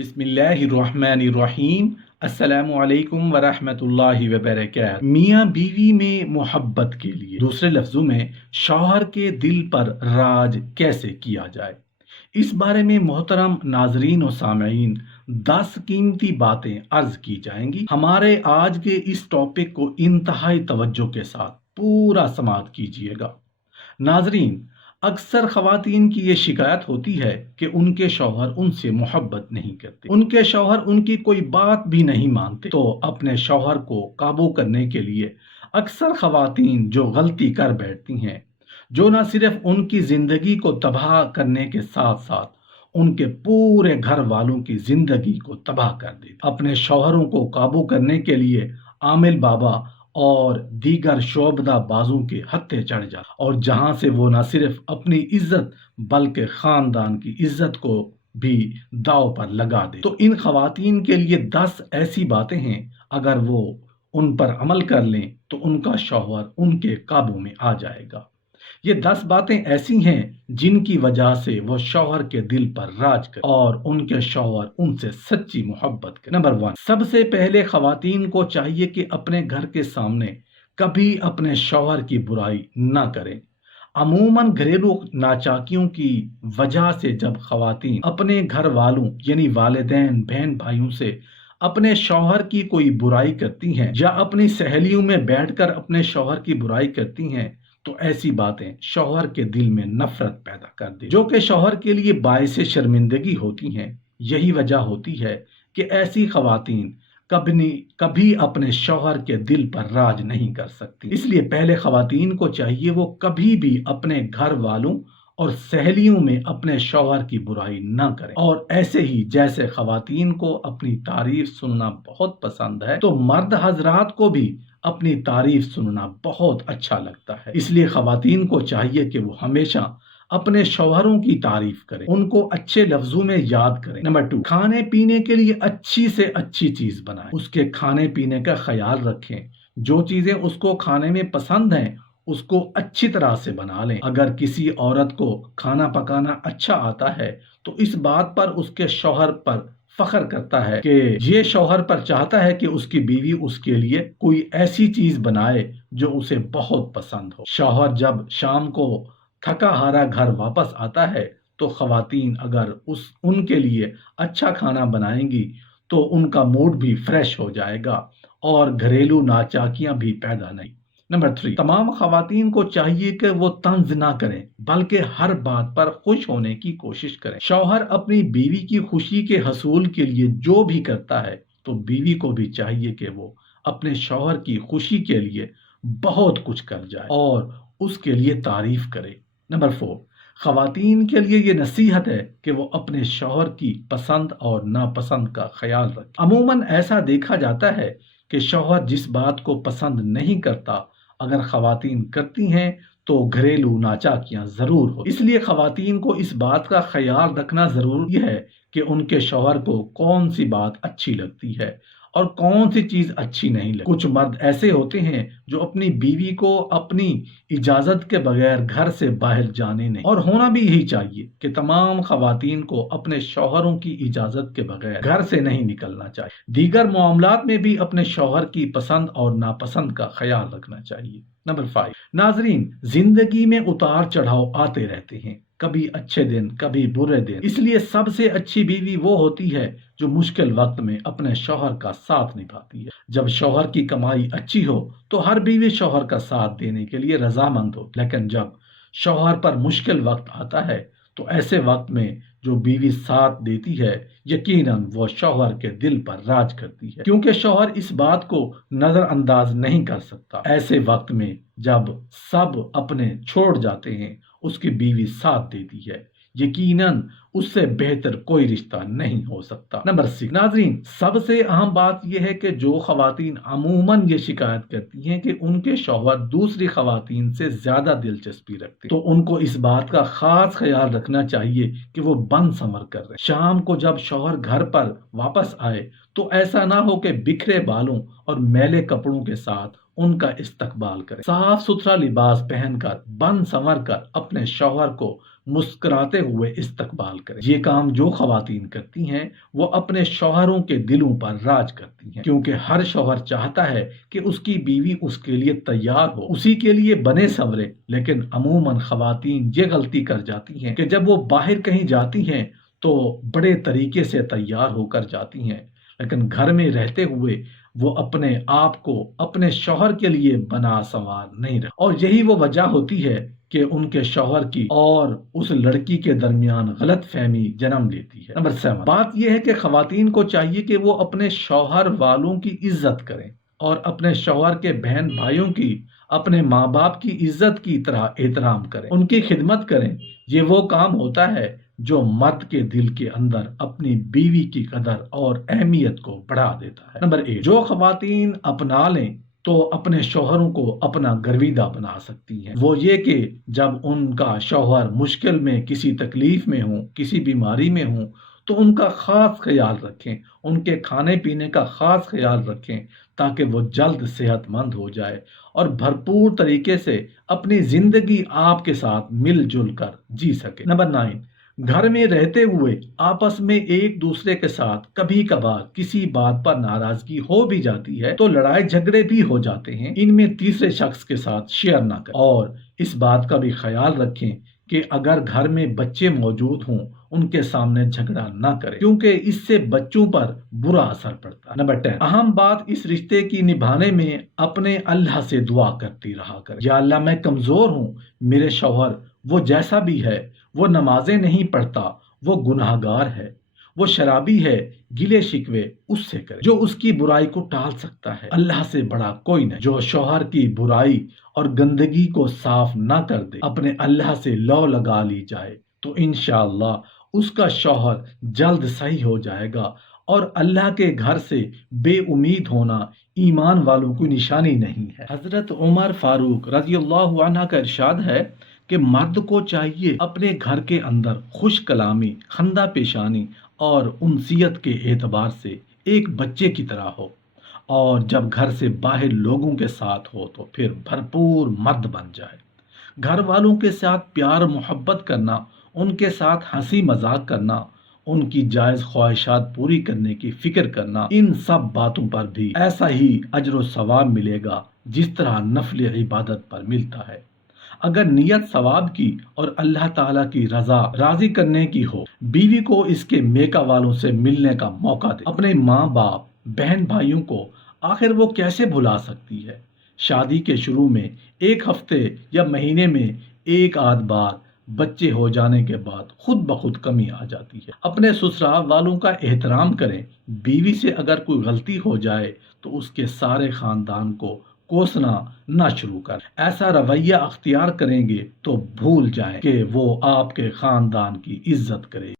बिस्मिल्लाहिर्रहमानिर्रहीम। अस्सलामु अलैकुम वरहमतुल्लाहि वबरकातुहू। मियाँ बीवी में मोहब्बत के लिए, दूसरे लफ्जों में शौहर के दिल पर राज कैसे किया जाए, इस बारे में मोहतरम नाजरीन और सामीन 10 कीमती बातें अर्ज की जाएंगी। हमारे आज के इस टॉपिक को इंतहाई तवज्जो के साथ पूरा समाअत कीजिएगा। नाजरीन, अक्सर खवातीन की ये शिकायत होती है कि उनके शौहर उनसे मोहब्बत नहीं करते, उनके शौहर उनकी कोई बात भी नहीं मानते। तो अपने शौहर को काबू करने के लिए अक्सर खवातीन जो गलती कर बैठती हैं, जो न सिर्फ उनकी जिंदगी को तबाह करने के साथ साथ उनके पूरे घर वालों की जिंदगी को तबाह कर देती। अपने शौहरों को काबू करने के लिए आमिल बाबा और दीगर शोबदा बाजों के हत्थे चढ़ जा, और जहां से वो न सिर्फ अपनी इज्जत बल्कि खानदान की इज्जत को भी दाव पर लगा दे। तो इन खवातीन के लिए 10 ऐसी बातें हैं, अगर वो उन पर अमल कर लें तो उनका शौहर उनके काबू में आ जाएगा। ये 10 बातें ऐसी हैं जिनकी वजह से वो शौहर के दिल पर राज करे और उनके शौहर उनसे सच्ची मोहब्बत करे। नंबर 1, सबसे पहले खवातीन को चाहिए कि अपने घर के सामने कभी अपने शौहर की बुराई ना करें। अमूमन घरेलू नाचाकियों की वजह से जब खवातीन अपने घर वालों यानी वालिदैन बहन भाइयों से अपने शौहर की कोई बुराई करती हैं या अपनी सहेलियों में बैठकर अपने शौहर की बुराई करती हैं, तो ऐसी बातें शौहर के दिल में नफरत पैदा कर दे, जो कि शौहर के लिए बाइसे शर्मिंदगी होती हैं। यही वजह होती है कि ऐसी खवातीन कभी अपने शौहर के दिल पर राज नहीं कर सकती। इसलिए पहले खवातीन को चाहिए वो कभी भी अपने घर वालों और सहेलियों में अपने शौहर की बुराई ना करें। और ऐसे ही जैसे खवातीन को अपनी तारीफ सुनना बहुत पसंद है, तो मर्द हजरात को भी अपनी तारीफ सुनना बहुत अच्छा लगता है। इसलिए खवातीन को चाहिए कि वो हमेशा अपने शौहरों की तारीफ करें, उनको अच्छे लफ्जों में याद करें। नंबर 2, खाने पीने के लिए अच्छी से अच्छी चीज बनाएं, उसके खाने पीने का ख्याल रखें। जो चीजें उसको खाने में पसंद हैं उसको अच्छी तरह से बना लें। अगर किसी औरत को खाना पकाना अच्छा आता है तो इस बात पर उसके शौहर पर फख्र करता है कि ये शौहर पर चाहता है कि उसकी बीवी उसके लिए कोई ऐसी चीज बनाए जो उसे बहुत पसंद हो। शौहर जब शाम को थका हारा घर वापस आता है तो खवातीन अगर उनके लिए अच्छा खाना बनाएंगी तो उनका मूड भी फ्रेश हो जाएगा और घरेलू नाचाकियां भी पैदा नहीं। नंबर 3, तमाम खवातीन को चाहिए कि वो तंज ना करें बल्कि हर बात पर खुश होने की कोशिश करें। शौहर अपनी बीवी की खुशी के हसूल के लिए जो भी करता है तो बीवी को भी चाहिए कि वो अपने शौहर की खुशी के लिए बहुत कुछ कर जाए और उसके लिए तारीफ करे। नंबर 4, खवातीन के लिए ये नसीहत है कि वो अपने शौहर की पसंद और नापसंद का ख्याल रखें। अमूमन ऐसा देखा जाता है कि शौहर जिस बात को पसंद नहीं करता अगर खवातीन करती हैं तो घरेलू नाचाकियां जरूर हो। इसलिए खवातीन को इस बात का ख्याल रखना जरूरी है कि उनके शौहर को कौन सी बात अच्छी लगती है और कौन सी चीज अच्छी नहीं लगती। कुछ मर्द ऐसे होते हैं जो अपनी बीवी को अपनी इजाजत के बगैर घर से बाहर जाने नहीं, और होना भी यही चाहिए कि तमाम खवातीन को अपने शौहरों की इजाजत के बगैर घर से नहीं निकलना चाहिए। दीगर मामलात में भी अपने शौहर की पसंद और नापसंद का ख्याल रखना चाहिए। नंबर 5, नाजरीन, जिंदगी में उतार चढ़ाव आते रहते हैं, कभी अच्छे दिन कभी बुरे दिन। इसलिए सबसे अच्छी बीवी वो होती है जो मुश्किल वक्त में अपने शौहर का साथ निभाती है। जब शौहर की कमाई अच्छी हो तो हर बीवी शौहर का साथ देने के लिए रजामंद हो, लेकिन जब शौहर पर मुश्किल वक्त आता है तो ऐसे वक्त में जो बीवी साथ देती है यकीनन वो शौहर के दिल पर राज करती है, क्योंकि शौहर इस बात को नजरअंदाज नहीं कर सकता। ऐसे वक्त में जब सब अपने छोड़ जाते हैं उसकी बीवी साथ देती है, यकीनन उससे बेहतर कोई रिश्ता नहीं हो सकता। नंबर 6, नाजरीन, सबसे अहम बात यह है कि जो खवातीन अमूमन ये शिकायत करती हैं कि उनके शौहर दूसरी खवातीन से ज्यादा दिलचस्पी रखते हैं, तो उनको इस बात का खास ख्याल रखना चाहिए कि वो बन संवर कर रहे। शाम को जब शौहर घर पर वापस आए तो ऐसा ना हो कि बिखरे बालों और मैले कपड़ों के साथ ان کا استقبال کریں، صاف ستھرا لباس پہن کر بن سنور کر اپنے شوہر کو مسکراتے ہوئے استقبال کریں۔ یہ کام جو خواتین کرتی ہیں وہ اپنے شوہروں کے دلوں پر راج کرتی ہیں، کیونکہ ہر شوہر چاہتا ہے کہ اس کی بیوی اس کے لیے تیار ہو، اسی کے لیے بنے سنورے۔ لیکن عموماً خواتین یہ غلطی کر جاتی ہیں کہ جب وہ باہر کہیں جاتی ہیں تو بڑے طریقے سے تیار ہو کر جاتی ہیں، لیکن گھر میں رہتے ہوئے وہ اپنے آپ کو اپنے شوہر کے لیے بنا سنوار نہیں رہتے، اور یہی وہ وجہ ہوتی ہے کہ ان کے شوہر کی اور اس لڑکی کے درمیان غلط فہمی جنم لیتی ہے۔ نمبر 7، بات یہ ہے کہ خواتین کو چاہیے کہ وہ اپنے شوہر والوں کی عزت کریں اور اپنے شوہر کے بہن بھائیوں کی، اپنے ماں باپ کی عزت کی طرح احترام کریں، ان کی خدمت کریں۔ یہ وہ کام ہوتا ہے جو مرد کے دل کے اندر اپنی بیوی کی قدر اور اہمیت کو بڑھا دیتا ہے۔ نمبر 8، جو خواتین اپنا لیں تو اپنے شوہروں کو اپنا گرویدہ بنا سکتی ہیں۔ وہ یہ کہ جب ان کا شوہر مشکل میں، کسی تکلیف میں ہوں، کسی بیماری میں ہوں تو ان کا خاص خیال رکھیں، ان کے کھانے پینے کا خاص خیال رکھیں تاکہ وہ جلد صحت مند ہو جائے اور بھرپور طریقے سے اپنی زندگی آپ کے ساتھ مل جل کر جی سکے۔ نمبر 9، گھر میں رہتے ہوئے آپس میں ایک دوسرے کے ساتھ کبھی کبھار کسی بات پر ناراضگی ہو بھی جاتی ہے تو لڑائی جھگڑے بھی ہو جاتے ہیں، ان میں تیسرے شخص کے ساتھ شیئر نہ کریں، اور اس بات کا بھی خیال رکھیں کہ اگر گھر میں بچے موجود ہوں ان کے سامنے جھگڑا نہ کریں، کیونکہ اس سے بچوں پر برا اثر پڑتا ہے۔ نمبر 10، اہم بات اس رشتے کی نبھانے میں اپنے اللہ سے دعا کرتی رہا کریں، یا اللہ میں کمزور ہوں، میرے شوہر وہ جیسا بھی ہے، وہ نمازیں نہیں پڑھتا، وہ گناہ گار ہے، وہ شرابی ہے، گلے شکوے اس سے کرے جو اس کی برائی کو ٹال سکتا ہے، اللہ سے بڑا کوئی نہیں۔ جو شوہر کی برائی اور گندگی کو صاف نہ کر دے، اپنے اللہ سے لو لگا لی جائے تو انشاءاللہ اس کا شوہر جلد صحیح ہو جائے گا، اور اللہ کے گھر سے بے امید ہونا ایمان والوں کی نشانی نہیں ہے۔ حضرت عمر فاروق رضی اللہ عنہ کا ارشاد ہے کہ مرد کو چاہیے اپنے گھر کے اندر خوش کلامی، خندہ پیشانی اور انسیت کے اعتبار سے ایک بچے کی طرح ہو، اور جب گھر سے باہر لوگوں کے ساتھ ہو تو پھر بھرپور مرد بن جائے۔ گھر والوں کے ساتھ پیار محبت کرنا، ان کے ساتھ ہنسی مذاق کرنا، ان کی جائز خواہشات پوری کرنے کی فکر کرنا، ان سب باتوں پر بھی ایسا ہی اجر و ثواب ملے گا جس طرح نفل عبادت پر ملتا ہے۔ اگر نیت ثواب کی اور اللہ تعالیٰ کی رضا راضی کرنے کی ہو، بیوی کو اس کے میکہ والوں سے ملنے کا موقع دے، اپنے ماں باپ بہن بھائیوں کو آخر وہ کیسے بھلا سکتی ہے؟ شادی کے شروع میں ایک ہفتے یا مہینے میں ایک آدھ بار بچے ہو جانے کے بعد خود بخود کمی آ جاتی ہے۔ اپنے سسرال والوں کا احترام کریں، بیوی سے اگر کوئی غلطی ہو جائے تو اس کے سارے خاندان کو کوسنا نہ شروع کر، ایسا رویہ اختیار کریں گے تو بھول جائیں کہ وہ آپ کے خاندان کی عزت کرے۔